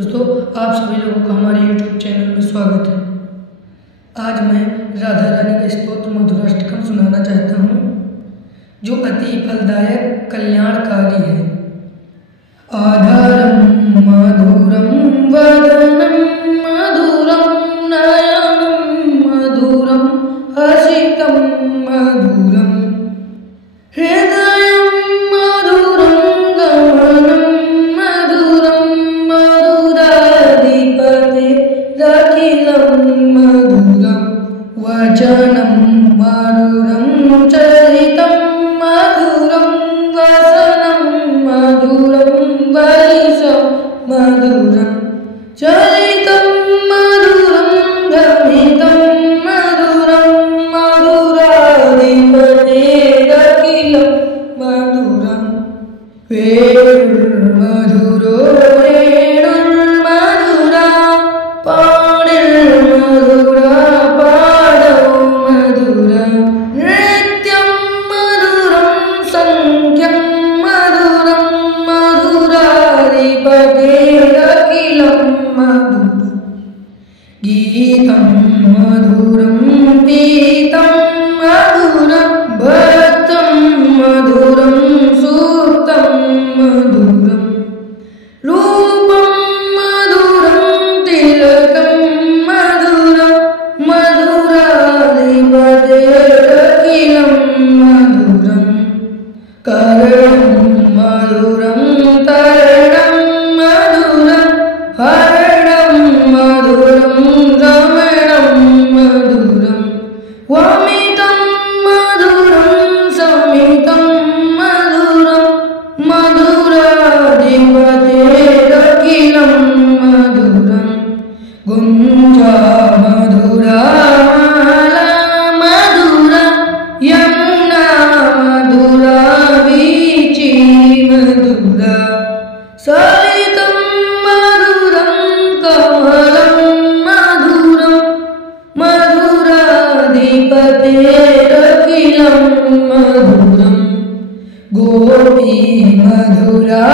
दोस्तों, आप सभी लोगों का हमारे YouTube चैनल में स्वागत है। आज मैं राधा रानी का स्तोत्र मधुराष्टकम सुनाना चाहता हूँ, जो अति फलदायक कल्याणकारी है। आधारम मधुरम वदनम मधुरम नयनम मधुरम हसितम मधुरम हृदयम मधुरम गमनम मधुरम मधुराधिपते रखिलं मधुरम वचनं मधुरं चरितं मधुरं वसनं मधुरं वरिषं मधुरं चरितं मधुरं भ्रमितं मधुरं मधुराधिपते रखिलं मधुरं वेणुर्मधुरो वेणुर्मधुरा पाणिर्मधुरा पादौ मधुरा नृत्यं मधुरं सङ्ख्यं मधुरं मधुराधिपतेरखिलं मधुरं गीतं मधुरं पीतं मधुरं भक्तं मधुरं सूक्तं मधुरं रूपं मधुरं तिलकं मधुरं मधुराधिपतेरखिलं मधुरं करणं मधुरं तरणं मधुरं हरणं मधुरं रमणं मधुरं वमितं मधुरं समितं मधुरं मधुराधिपतेरखिलं मधुरं गुञ्जा मधुरा माला मधुरा यमुना मधुरा वीची मधुरा सरितं मधुरं कमलं मधुरं मधुराधिपतेरखिलं मधुरं गोपी मधुरा